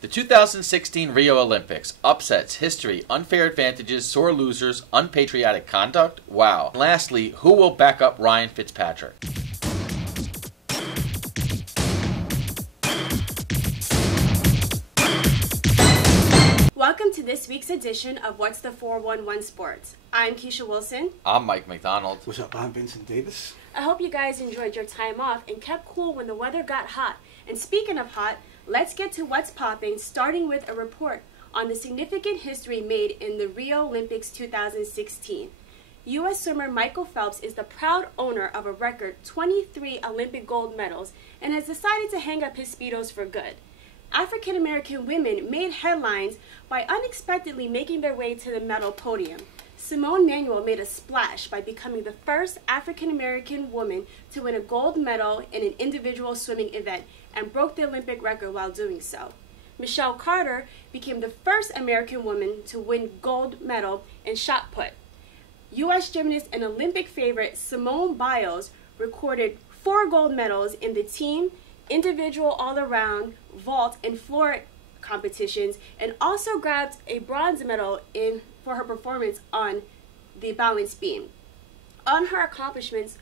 The 2016 Rio Olympics. Upsets, history, unfair advantages, sore losers, unpatriotic conduct. Wow. And lastly, who will back up Ryan Fitzpatrick? Welcome to this week's edition of What's the 411 Sports. I'm Keisha Wilson. I'm Mike McDonald. What's up? I'm Vincent Davis. I hope you guys enjoyed your time off and kept cool when the weather got hot. And speaking of hot, let's get to what's popping, starting with a report on the significant history made in the Rio Olympics 2016. U.S. swimmer Michael Phelps is the proud owner of a record 23 Olympic gold medals and has decided to hang up his Speedos for good. African-American women made headlines by unexpectedly making their way to the medal podium. Simone Manuel made a splash by becoming the first African-American woman to win a gold medal in an individual swimming event and broke the Olympic record while doing so. Michelle Carter became the first American woman to win gold medal in shot put. U.S. gymnast and Olympic favorite Simone Biles recorded 4 gold medals in the team, individual all-around, vault, and floor competitions, and also grabbed a bronze medal for her performance on the balance beam. On her accomplishments,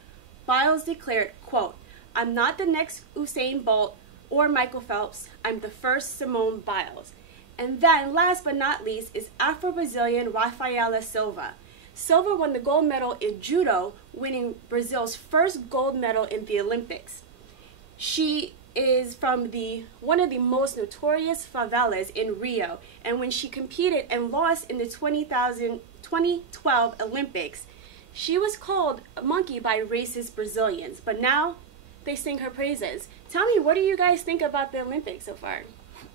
Biles declared, quote, "I'm not the next Usain Bolt or Michael Phelps, I'm the first Simone Biles." And then, last but not least, is Afro-Brazilian Rafaela Silva. Silva won the gold medal in judo, winning Brazil's first gold medal in the Olympics. She is from one of the most notorious favelas in Rio, and when she competed and lost in the 2012 Olympics, she was called a monkey by racist Brazilians, but now they sing her praises. Tell me, what do you guys think about the Olympics so far?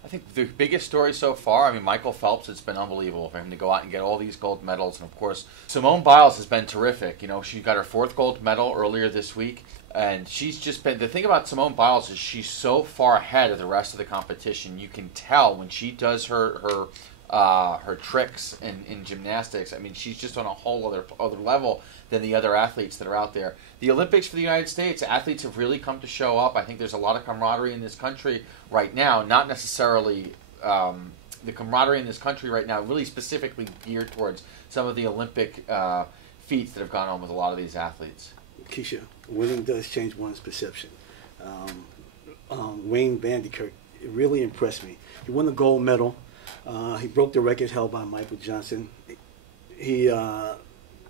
I think the biggest story so far, Michael Phelps, it's been unbelievable for him to go out and get all these gold medals. And, of course, Simone Biles has been terrific. She got her 4th gold medal earlier this week. And she's just been, the thing about Simone Biles is she's so far ahead of the rest of the competition. You can tell when she does her tricks in gymnastics. She's just on a whole other level than the other athletes that are out there. The Olympics for the United States, athletes have really come to show up. I think there's a lot of camaraderie in this country right now, not necessarily the camaraderie in this country right now really specifically geared towards some of the Olympic feats that have gone on with a lot of these athletes. Keisha, winning does change one's perception. Wayne Vanderkirk, it really impressed me. He won the gold medal. He broke the record held by Michael Johnson. He ran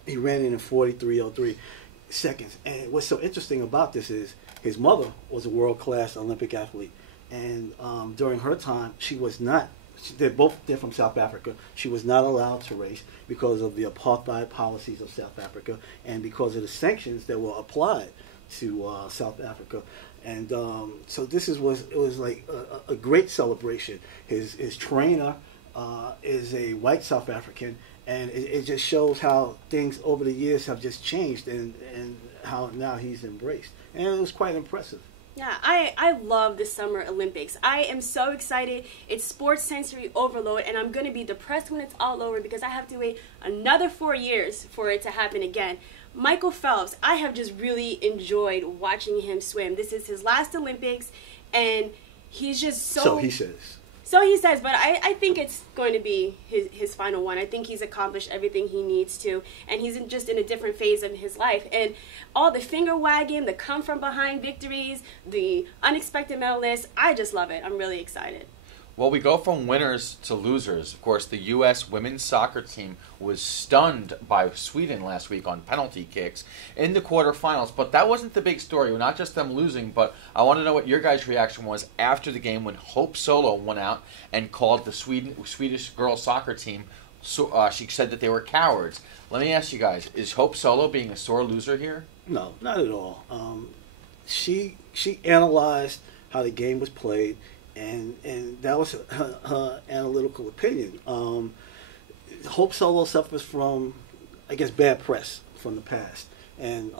in 43:03 seconds. And what's so interesting about this is his mother was a world-class Olympic athlete. And during her time, she was not. They're from South Africa. She was not allowed to race because of the apartheid policies of South Africa and because of the sanctions that were applied to South Africa. And so this was like a great celebration. His trainer is a white South African, and it just shows how things over the years have just changed and how now he's embraced. And it was quite impressive. Yeah, I love the Summer Olympics. I am so excited. It's sports sensory overload, and I'm going to be depressed when it's all over because I have to wait another 4 years for it to happen again. Michael Phelps, I have just really enjoyed watching him swim. This is his last Olympics, and he's just so... So he says. So he says, but I think it's going to be his final one. I think he's accomplished everything he needs to, and he's just in a different phase of his life. And all the finger wagging, the come from behind victories, the unexpected medalists, I just love it. I'm really excited. Well, we go from winners to losers. Of course, the U.S. women's soccer team was stunned by Sweden last week on penalty kicks in the quarterfinals. But that wasn't the big story. Not just them losing, but I want to know what your guys' reaction was after the game when Hope Solo went out and called the Swedish girls soccer team. So, she said that they were cowards. Let me ask you guys, is Hope Solo being a sore loser here? No, not at all. She analyzed how the game was played. And that was her analytical opinion. Hope Solo suffers from, I guess, bad press from the past, and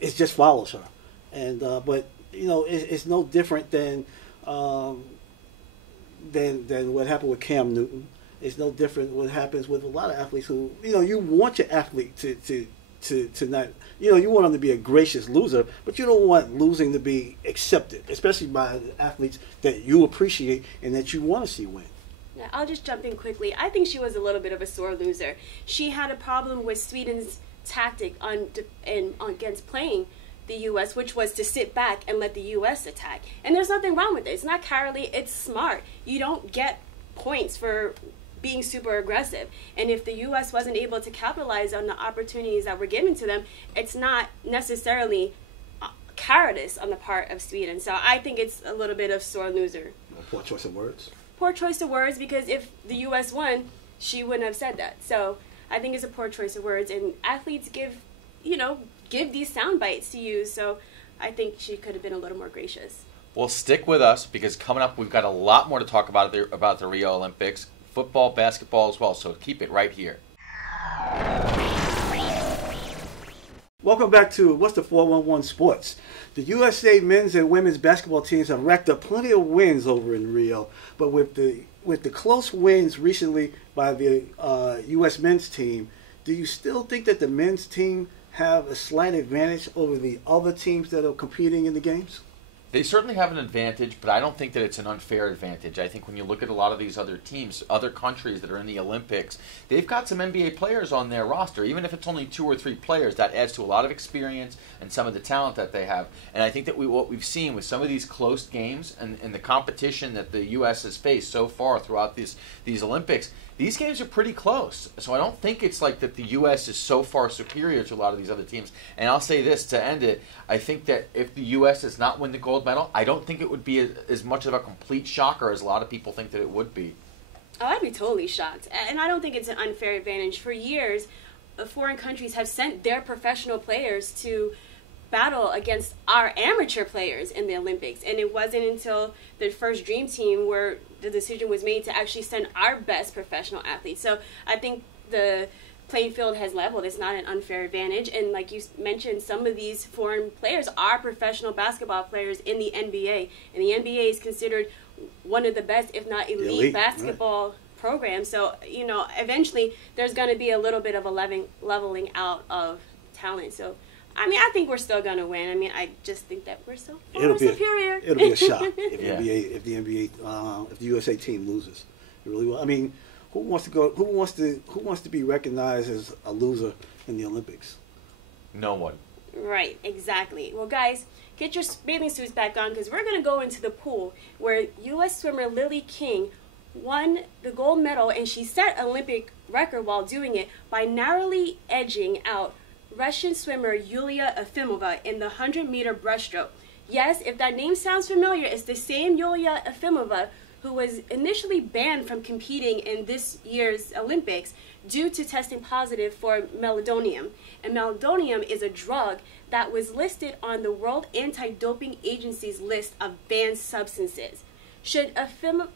it just follows her. And but it's no different than what happened with Cam Newton. It's no different what happens with a lot of athletes who you want your athlete to to not, you want them to be a gracious loser, but you don't want losing to be accepted, especially by athletes that you appreciate and that you want to see win. Yeah, I'll just jump in quickly. I think she was a little bit of a sore loser. She had a problem with Sweden's tactic against playing the U.S., which was to sit back and let the U.S. attack. And there's nothing wrong with it. It's not cowardly. It's smart. You don't get points for being super aggressive. And if the U.S. wasn't able to capitalize on the opportunities that were given to them, it's not necessarily cowardice on the part of Sweden. So I think it's a little bit of sore loser. Poor choice of words. Poor choice of words, because if the U.S. won, she wouldn't have said that. So I think it's a poor choice of words. And athletes give these sound bites to use. So I think she could have been a little more gracious. Well, stick with us, because coming up we've got a lot more to talk about the Rio Olympics. Football, basketball as well, so keep it right here. Welcome back to What's the 411 Sports. The USA men's and women's basketball teams have racked up plenty of wins over in Rio, but with the close wins recently by the U.S. men's team, do you still think that the men's team have a slight advantage over the other teams that are competing in the games? They certainly have an advantage, but I don't think that it's an unfair advantage. I think when you look at a lot of these other teams, other countries that are in the Olympics, they've got some NBA players on their roster. Even if it's only 2 or 3 players, that adds to a lot of experience and some of the talent that they have. And I think that what we've seen with some of these close games and the competition that the U.S. has faced so far throughout these Olympics, these games are pretty close. So I don't think it's like that the U.S. is so far superior to a lot of these other teams. And I'll say this to end it. I think that if the U.S. does not win the gold medal, I don't think it would be as much of a complete shocker as a lot of people think that it would be. Oh, I'd be totally shocked. And I don't think it's an unfair advantage. For years, foreign countries have sent their professional players to battle against our amateur players in the Olympics. And it wasn't until the first Dream Team where the decision was made to actually send our best professional athletes. So I think the playing field has leveled. It's not an unfair advantage. And like you mentioned, some of these foreign players are professional basketball players in the NBA. And the NBA is considered one of the best, if not elite basketball programs. So, eventually there's going to be a little bit of a leveling out of talent. So, I think we're still going to win. I just think that we're so superior. It'll be a shock if the USA team loses. It really will. Who wants to be recognized as a loser in the Olympics? No one. Right, exactly. Well, guys, get your bathing suits back on, because we're going to go into the pool where U.S. swimmer Lily King won the gold medal, and she set an Olympic record while doing it by narrowly edging out Russian swimmer Yulia Efimova in the 100-meter breaststroke. Yes, if that name sounds familiar, it's the same Yulia Efimova who was initially banned from competing in this year's Olympics due to testing positive for meldonium. And meldonium is a drug that was listed on the World Anti-Doping Agency's list of banned substances. Should Efimova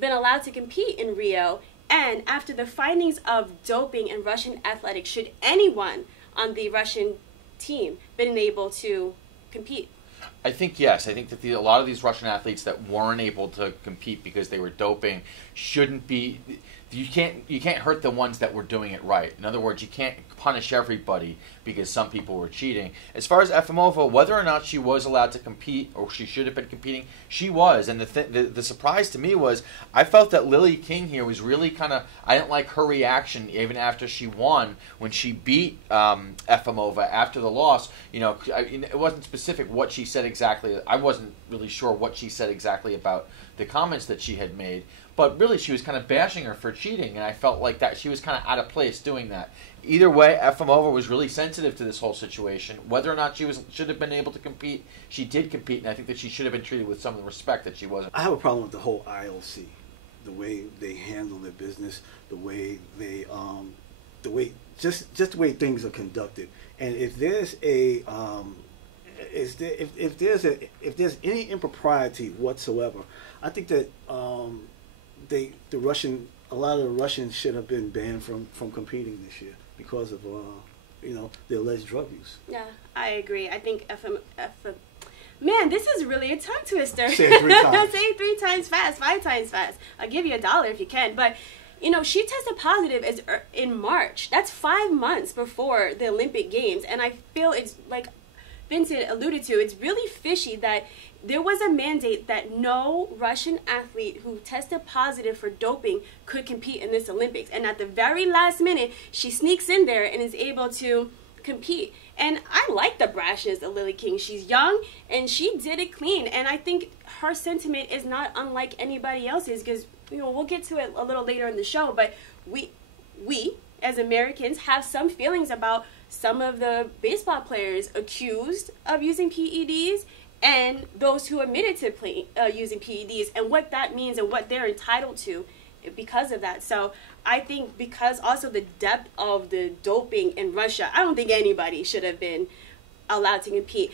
been allowed to compete in Rio, and after the findings of doping in Russian athletics, should anyone on the Russian team been able to compete? I think yes. I think that a lot of these Russian athletes that weren't able to compete because they were doping shouldn't be. You can't hurt the ones that were doing it right. In other words, you can't punish everybody because some people were cheating. As far as Efimova, whether or not she was allowed to compete or she should have been competing, she was. And the surprise to me was I felt that Lily King here was really I didn't like her reaction even after she won when she beat Efimova after the loss. It wasn't specific what she said exactly. I wasn't really sure what she said exactly about the comments that she had made. But really, she was kind of bashing her for cheating, and I felt like that she was kind of out of place doing that. Either way, Efimova was really sensitive to this whole situation. Whether or not she should have been able to compete, she did compete, and I think that she should have been treated with some of the respect that she wasn't. I have a problem with the whole IOC, the way they handle their business, the way they, just the way things are conducted. And if there's if there's any impropriety whatsoever, I think that a lot of the Russians should have been banned from competing this year because of the alleged drug use. Yeah, I agree. I think man, this is really a tongue twister. Say it 3 times. Say it 3 times fast, 5 times fast. I'll give you $1 if you can. But you know, she tested positive in March. That's 5 months before the Olympic Games. And I feel it's like Vincent alluded to, it's really fishy that there was a mandate that no Russian athlete who tested positive for doping could compete in this Olympics. And at the very last minute, she sneaks in there and is able to compete. And I like the brashness of Lily King. She's young and she did it clean. And I think her sentiment is not unlike anybody else's, because, you know, we'll get to it a little later in the show, but we as Americans have some feelings about some of the baseball players accused of using PEDs and those who admitted to using PEDs, and what that means and what they're entitled to because of that. So I think because also the depth of the doping in Russia, I don't think anybody should have been allowed to compete.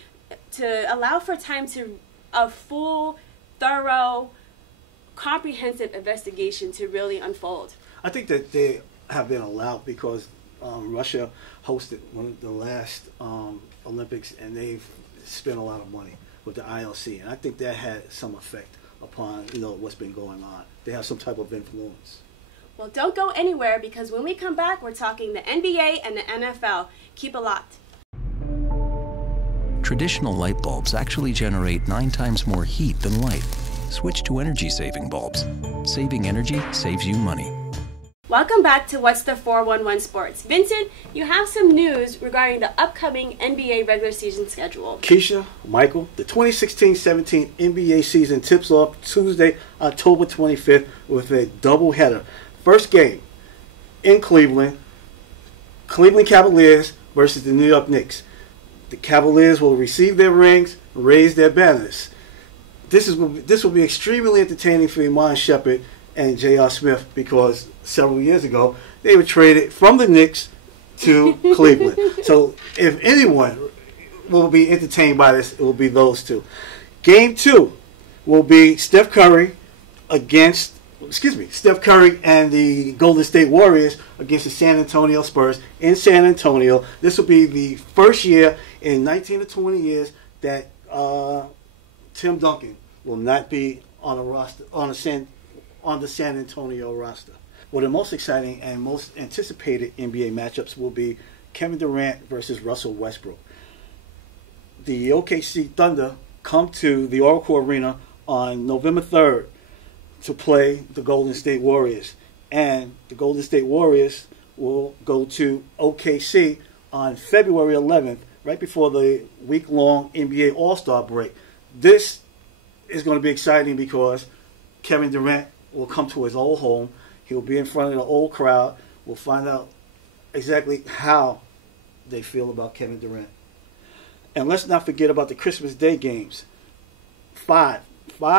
To allow for time to a full, thorough, comprehensive investigation to really unfold. I think that they have been allowed because Russia hosted one of the last Olympics, and they've spent a lot of money with the IOC, and I think that had some effect upon, you know, what's been going on. They have some type of influence. Well, don't go anywhere, because when we come back, we're talking the NBA and the NFL. Keep it locked. Traditional light bulbs actually generate 9 times more heat than light. Switch to energy-saving bulbs. Saving energy saves you money. Welcome back to What's the 411 Sports. Vincent, you have some news regarding the upcoming NBA regular season schedule. Keisha, Michael, the 2016-17 NBA season tips off Tuesday, October 25th with a doubleheader. First game in Cleveland, Cleveland Cavaliers versus the New York Knicks. The Cavaliers will receive their rings, raise their banners. This will be extremely entertaining for Iman Shumpert and J.R. Smith, because several years ago they were traded from the Knicks to Cleveland. So if anyone will be entertained by this, it will be those two. Game 2 will be Steph Curry and the Golden State Warriors against the San Antonio Spurs in San Antonio. This will be the first year in 19 to 20 years that Tim Duncan will not be on a roster on the San Antonio roster. Well, the most exciting and most anticipated NBA matchups will be Kevin Durant versus Russell Westbrook. The OKC Thunder come to the Oracle Arena on November 3rd to play the Golden State Warriors, and the Golden State Warriors will go to OKC on February 11th, right before the week-long NBA All-Star break. This is going to be exciting because Kevin Durant will come to his old home. He'll be in front of the old crowd. We'll find out exactly how they feel about Kevin Durant. And let's not forget about the Christmas Day games. Five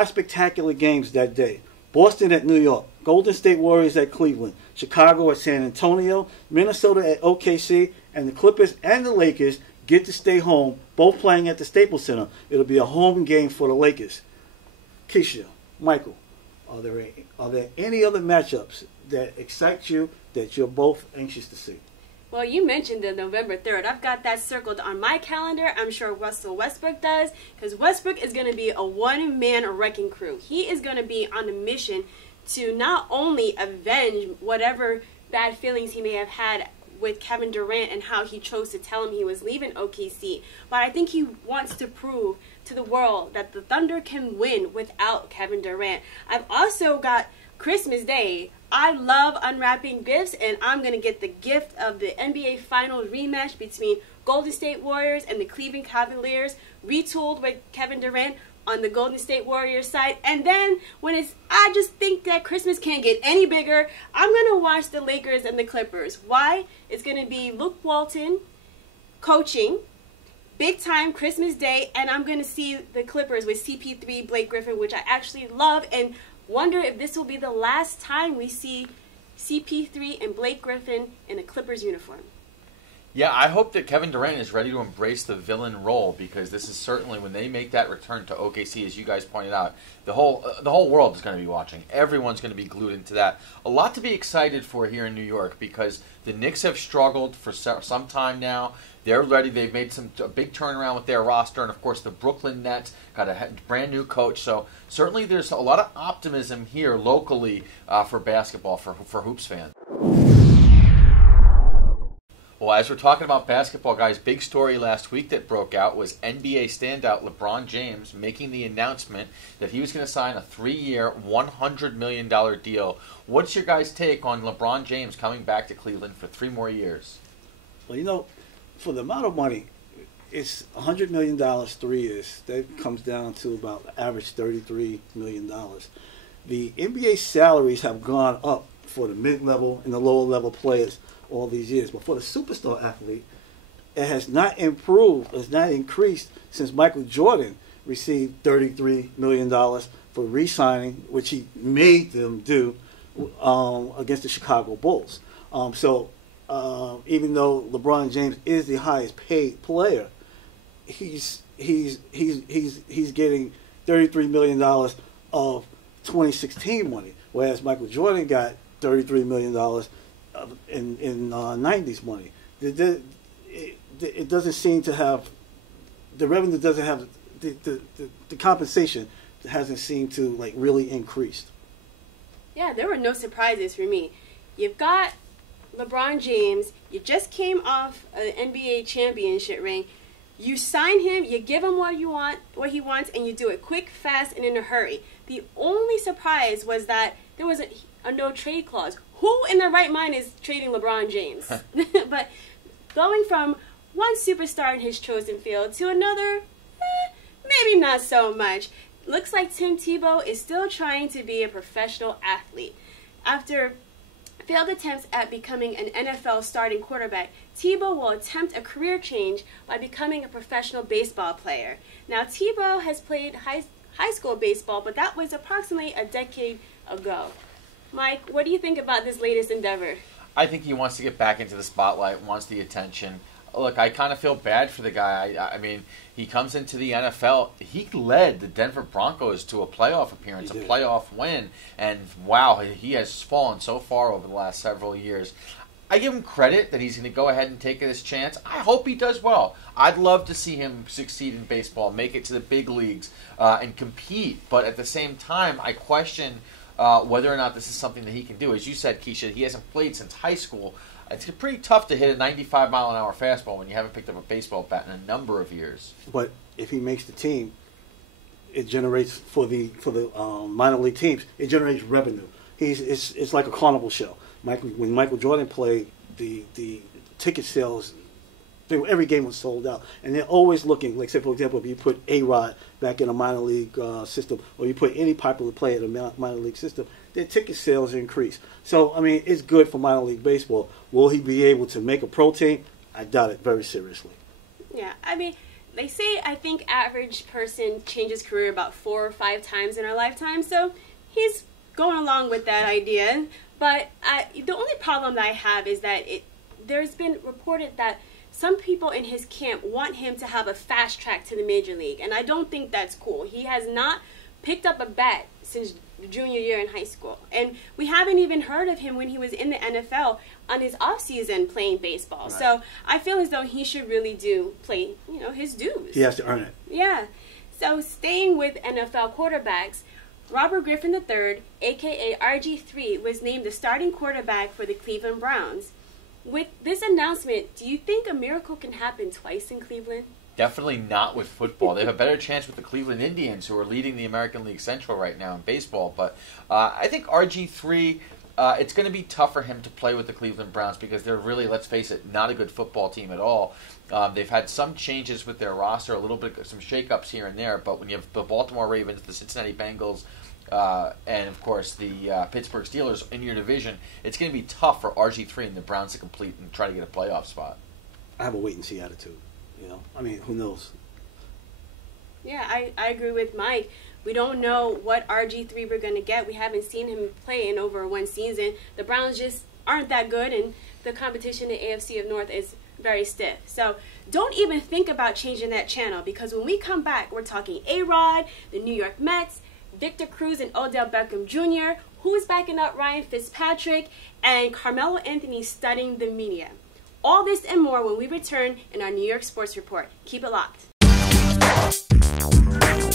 spectacular games that day. Boston at New York, Golden State Warriors at Cleveland, Chicago at San Antonio, Minnesota at OKC, and the Clippers and the Lakers get to stay home, both playing at the Staples Center. It'll be a home game for the Lakers. Keisha, Michael, are there any other matchups that excite you that you're both anxious to see? Well, you mentioned the November 3rd. I've got that circled on my calendar. I'm sure Russell Westbrook does, because Westbrook is going to be a one-man wrecking crew. He is going to be on a mission to not only avenge whatever bad feelings he may have had with Kevin Durant and how he chose to tell him he was leaving OKC, but I think he wants to prove to the world that the Thunder can win without Kevin Durant. I've also got Christmas Day. I love unwrapping gifts, and I'm going to get the gift of the NBA Finals rematch between Golden State Warriors and the Cleveland Cavaliers, retooled with Kevin Durant on the Golden State Warriors side. And then I just think that Christmas can't get any bigger. I'm going to watch the Lakers and the Clippers. Why? It's going to be Luke Walton coaching, big time Christmas Day, and I'm going to see the Clippers with CP3, Blake Griffin, which I actually love, and wonder if this will be the last time we see CP3 and Blake Griffin in a Clippers uniform. Yeah, I hope that Kevin Durant is ready to embrace the villain role, because this is certainly, when they make that return to OKC, as you guys pointed out, the whole world is going to be watching. Everyone's going to be glued into that. A lot to be excited for here in New York, because the Knicks have struggled for some time now. They're ready. They've made a big turnaround with their roster, and of course the Brooklyn Nets got a brand new coach. So certainly there's a lot of optimism here locally for basketball, for hoops fans. Well, as we're talking about basketball, guys, big story last week that broke out was NBA standout LeBron James making the announcement that he was going to sign a 3-year, $100 million deal. What's your guys' take on LeBron James coming back to Cleveland for 3 more years? Well, for the amount of money, it's $100 million 3 years. That comes down to about average $33 million. The NBA salaries have gone up for the mid-level and the lower-level players all these years. But for the superstar athlete, it has not improved, has not increased since Michael Jordan received $33 million for re-signing, which he made them do against the Chicago Bulls. So even though LeBron James is the highest paid player, he's getting $33 million of 2016 money, whereas Michael Jordan got $33 million in 90s money. It doesn't seem to have, the revenue doesn't have, the compensation hasn't seemed to really increased. Yeah, there were no surprises for me. You've got LeBron James, you just came off an NBA championship ring. You sign him, you give him what he wants, and you do it quick, fast, and in a hurry. The only surprise was that there was a no-trade clause. Who in their right mind is trading LeBron James? But going from one superstar in his chosen field to another, maybe not so much. Looks like Tim Tebow is still trying to be a professional athlete. After failed attempts at becoming an NFL starting quarterback, Tebow will attempt a career change by becoming a professional baseball player. Now, Tebow has played high school baseball, but that was approximately a decade ago. Mike, what do you think about this latest endeavor? I think he wants to get back into the spotlight, wants the attention. Look, I kind of feel bad for the guy. I mean, he comes into the NFL. He led the Denver Broncos to a playoff appearance, a playoff win. And, wow, he has fallen so far over the last several years. I give him credit that he's going to go ahead and take this chance. I hope he does well. I'd love to see him succeed in baseball, make it to the big leagues, and compete. But at the same time, I question whether or not this is something that he can do. As you said, Keisha, he hasn't played since high school. It's pretty tough to hit a 95-mile-an-hour fastball when you haven't picked up a baseball bat in a number of years. But if he makes the team, it generates for the minor league teams. It generates revenue. It's like a carnival show. When Michael Jordan played, the ticket sales, every game was sold out, and they're always looking. Like, say for example, if you put A-Rod back in a minor league system, or you put any popular player in a minor league system, their ticket sales increase. So I mean, it's good for minor league baseball. Will he be able to make a pro team? I doubt it very seriously. Yeah, I mean, they say I think average person changes career about 4 or 5 times in our lifetime, so he's going along with that idea. But the only problem that I have is that there's been reported that some people in his camp want him to have a fast track to the major league, and I don't think that's cool. He has not picked up a bat since junior year in high school, and we haven't even heard of him when he was in the NFL on his off season playing baseball. Right. So I feel as though he should really play his dues. He has to earn it. Yeah. So staying with NFL quarterbacks, Robert Griffin III, a.k.a. RG3, was named the starting quarterback for the Cleveland Browns. With this announcement, do you think a miracle can happen twice in Cleveland? Definitely not with football. They have a better chance with the Cleveland Indians, who are leading the American League Central right now in baseball. But I think RG3, it's going to be tough for him to play with the Cleveland Browns because they're really, let's face it, not a good football team at all. They've had some changes with their roster, a little bit, some shakeups here and there. But when you have the Baltimore Ravens, the Cincinnati Bengals, and of course the Pittsburgh Steelers in your division, it's going to be tough for RG3 and the Browns to complete and try to get a playoff spot. I have a wait-and-see attitude. I mean, who knows? Yeah, I agree with Mike. We don't know what RG3 we're going to get. We haven't seen him play in over one season. The Browns just aren't that good, and the competition in AFC of North is very stiff. So don't even think about changing that channel, because when we come back, we're talking A-Rod, the New York Mets, Victor Cruz and Odell Beckham Jr., who's backing up Ryan Fitzpatrick, and Carmelo Anthony studying the media. All this and more when we return in our New York Sports Report. Keep it locked.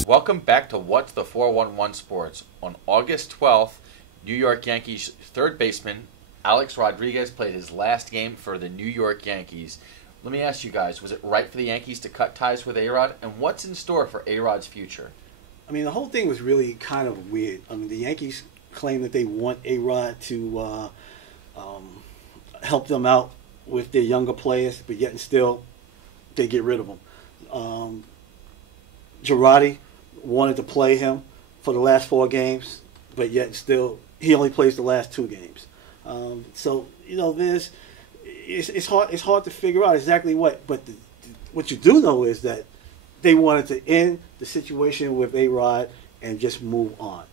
Welcome back to What's the 411 Sports. On August 12th, New York Yankees third baseman Alex Rodriguez played his last game for the New York Yankees. Let me ask you guys, was it right for the Yankees to cut ties with A-Rod? And what's in store for A-Rod's future? I mean, the whole thing was really kind of weird. I mean, the Yankees claim that they want A-Rod to help them out with their younger players, but yet and still they get rid of them. Girardi wanted to play him for the last 4 games, but yet and still he only plays the last 2 games. So you know, it's hard to figure out exactly what. But what you do know is that they wanted to end the situation with A-Rod and just move on.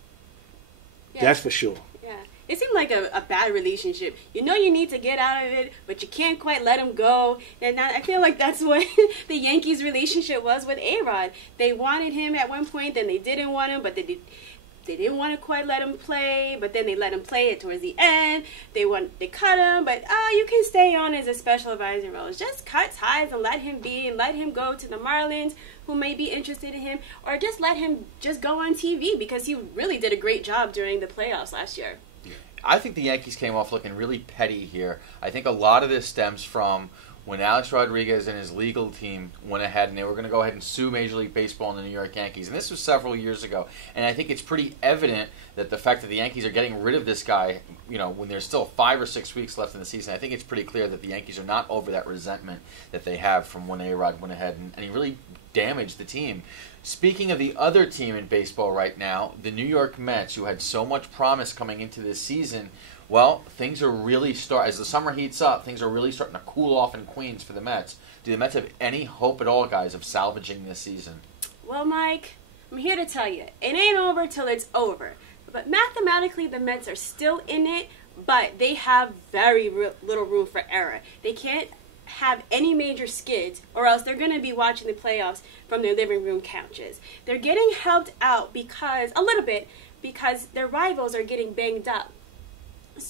Yeah. That's for sure. Yeah, it seemed like a bad relationship. You know you need to get out of it, but you can't quite let him go. And I feel like that's what the Yankees' relationship was with A-Rod. They wanted him at one point, then they didn't want him, but they didn't want to quite let him play, but then they let him play it towards the end. They cut him, but you can stay on as a special advisor role. Just cut ties and let him be, and let him go to the Marlins, who may be interested in him, or just let him just go on TV, because he really did a great job during the playoffs last year. I think the Yankees came off looking really petty here. I think a lot of this stems from when Alex Rodriguez and his legal team went ahead and they were going to go ahead and sue Major League Baseball and the New York Yankees. And this was several years ago. And I think it's pretty evident that the fact that the Yankees are getting rid of this guy, you know, when there's still 5 or 6 weeks left in the season, I think it's pretty clear that the Yankees are not over that resentment that they have from when A-Rod went ahead and he really damaged the team. Speaking of the other team in baseball right now, the New York Mets, who had so much promise coming into this season, well, things are really as the summer heats up, things are really starting to cool off in Queens for the Mets. Do the Mets have any hope at all, guys, of salvaging this season? Well, Mike, I'm here to tell you, it ain't over till it's over. But mathematically, the Mets are still in it, but they have very little room for error. They can't have any major skids, or else they're going to be watching the playoffs from their living room couches. They're getting helped out a little bit, because their rivals are getting banged up.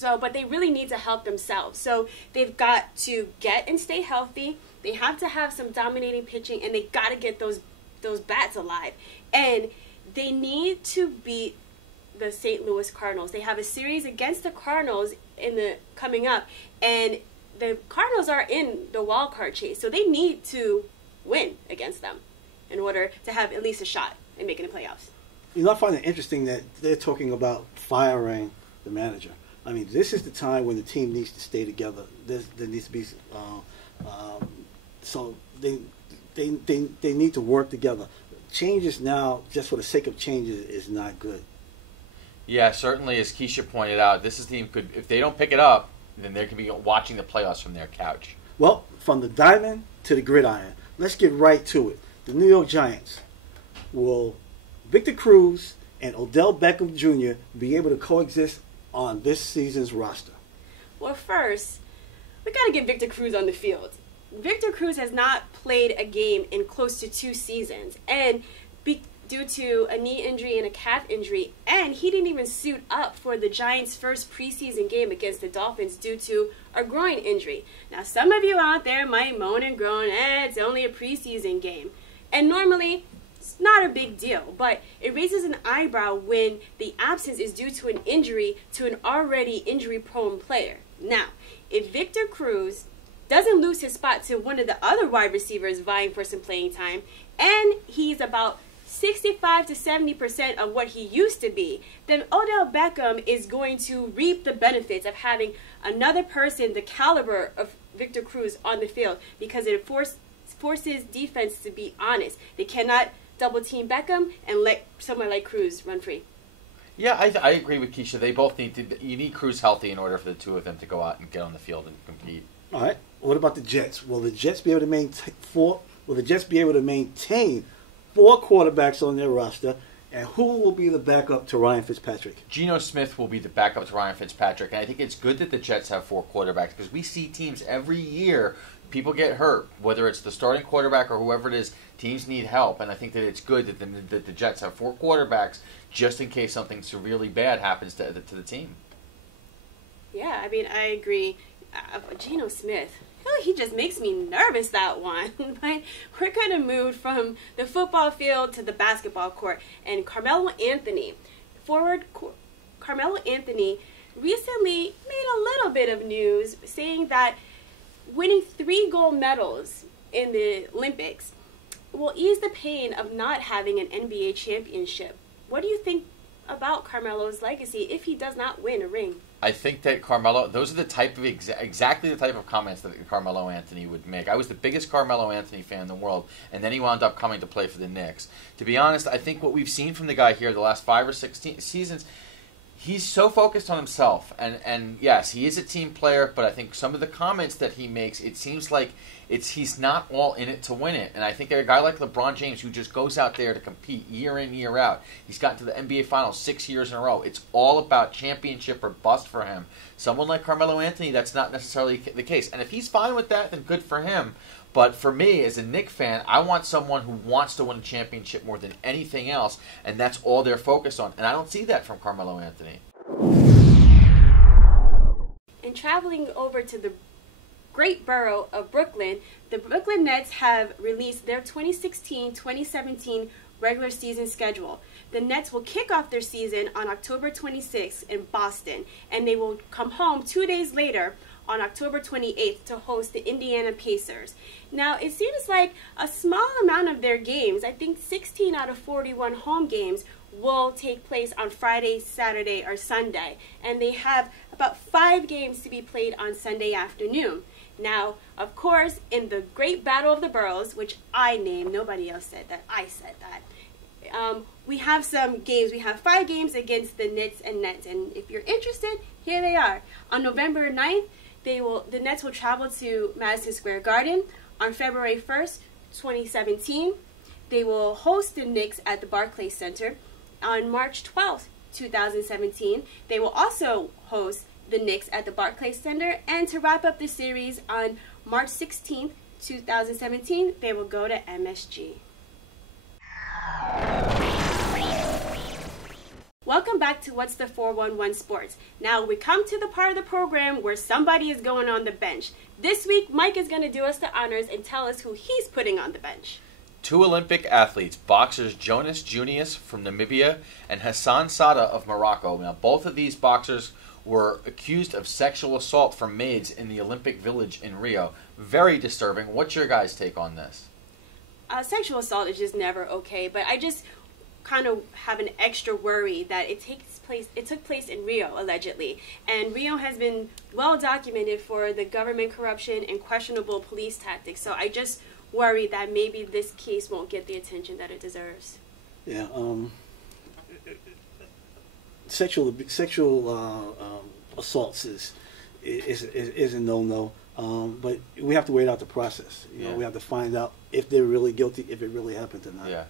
But they really need to help themselves. So they've got to get and stay healthy. They have to have some dominating pitching, and they got to get those bats alive. And they need to beat the St. Louis Cardinals. They have a series against the Cardinals coming up, and the Cardinals are in the wild card chase. So they need to win against them in order to have at least a shot in making the playoffs. You know, I find it interesting that they're talking about firing the manager. I mean, this is the time when the team needs to stay together. There needs to be so they need to work together. Changes now, just for the sake of changes, is not good. Yeah, certainly, as Keisha pointed out, this team could, if they don't pick it up, then they could be watching the playoffs from their couch. Well, from the diamond to the gridiron, let's get right to it. The New York Giants, will Victor Cruz and Odell Beckham Jr. be able to coexist on this season's roster? Well, first, we got to get Victor Cruz on the field. Victor Cruz has not played a game in close to 2 seasons, and due to a knee injury and a calf injury, and he didn't even suit up for the Giants' first preseason game against the Dolphins due to a groin injury. Now, some of you out there might moan and groan, it's only a preseason game. And normally, it's not a big deal, but it raises an eyebrow when the absence is due to an injury to an already injury-prone player. Now, if Victor Cruz doesn't lose his spot to one of the other wide receivers vying for some playing time, and he's about 65 to 70% of what he used to be, then Odell Beckham is going to reap the benefits of having another person the caliber of Victor Cruz on the field, because it forces defense to be honest. They cannot double team Beckham and let someone like Cruz run free. Yeah, I agree with Keisha. They both you need Cruz healthy in order for the two of them to go out and get on the field and compete. All right. What about the Jets? Will the Jets be able to maintain 4 quarterbacks on their roster? And who will be the backup to Ryan Fitzpatrick? Geno Smith will be the backup to Ryan Fitzpatrick. And I think it's good that the Jets have 4 quarterbacks, because we see teams every year people get hurt, whether it's the starting quarterback or whoever it is, teams need help. And I think that it's good that the Jets have 4 quarterbacks just in case something severely bad happens to the team. Yeah, I mean, I agree. Geno Smith, I feel like he just makes me nervous, that one. But we're going to move from the football field to the basketball court. And Carmelo Anthony, Carmelo Anthony recently made a little bit of news saying that winning 3 gold medals in the Olympics will ease the pain of not having an NBA championship. What do you think about Carmelo's legacy if he does not win a ring? I think that Carmelo, those are the type of exactly the type of comments that Carmelo Anthony would make. I was the biggest Carmelo Anthony fan in the world, and then he wound up coming to play for the Knicks. To be honest, I think what we've seen from the guy here the last 5 or 6 seasons, he's so focused on himself. And yes, he is a team player, but I think some of the comments that he makes, it seems like he's not all in it to win it. And I think that a guy like LeBron James, who just goes out there to compete year in, year out, he's gotten to the NBA Finals 6 years in a row. It's all about championship or bust for him. Someone like Carmelo Anthony, that's not necessarily the case. And if he's fine with that, then good for him. But for me, as a Knicks fan, I want someone who wants to win a championship more than anything else, and that's all they're focused on. And I don't see that from Carmelo Anthony. And traveling over to the great borough of Brooklyn, the Brooklyn Nets have released their 2016-2017 regular season schedule. The Nets will kick off their season on October 26th in Boston, and they will come home 2 days later on October 28th to host the Indiana Pacers. Now, it seems like a small amount of their games, I think 16 out of 41 home games, will take place on Friday, Saturday, or Sunday. And they have about 5 games to be played on Sunday afternoon. Now, of course, in the Great Battle of the Boroughs, which I named, nobody else said that, I said that, we have some games. We have 5 games against the Knicks and Nets. And if you're interested, here they are. On November 9th, the Nets will travel to Madison Square Garden. On February 1st, 2017, they will host the Knicks at the Barclays Center. On March 12th, 2017, they will also host the Knicks at the Barclays Center. And to wrap up the series on March 16th, 2017, they will go to MSG. Welcome back to What's the 411 Sports. Now we come to the part of the program where somebody is going on the bench. This week, Mike is going to do us the honors and tell us who he's putting on the bench. 2 Olympic athletes, boxers Jonas Junius from Namibia and Hassan Sada of Morocco. Now, both of these boxers were accused of sexual assault from maids in the Olympic Village in Rio. Very disturbing. What's your guys' take on this? Sexual assault is just never okay, but I just kind of have an extra worry that it took place in Rio, allegedly. And Rio has been well documented for the government corruption and questionable police tactics. So I just worry that maybe this case won't get the attention that it deserves. Yeah, sexual assaults is a no-no. But we have to wait out the process. You know, we have to find out if they're really guilty, if it really happened or not. Yeah.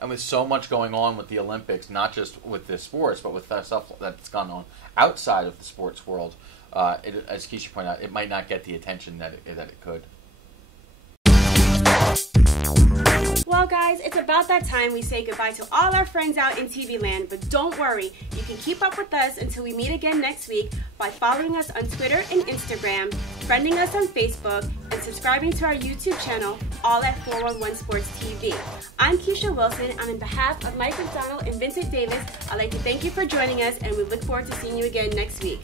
And with so much going on with the Olympics, not just with the sports, but with stuff that's gone on outside of the sports world, as Keisha pointed out, it might not get the attention that it could. Well, guys, it's about that time we say goodbye to all our friends out in TV land, but don't worry, you can keep up with us until we meet again next week by following us on Twitter and Instagram, friending us on Facebook, and subscribing to our YouTube channel, all at 411 Sports TV. I'm Keisha Wilson, and on behalf of Mike McDonald and Vincent Davis, I'd like to thank you for joining us, and we look forward to seeing you again next week.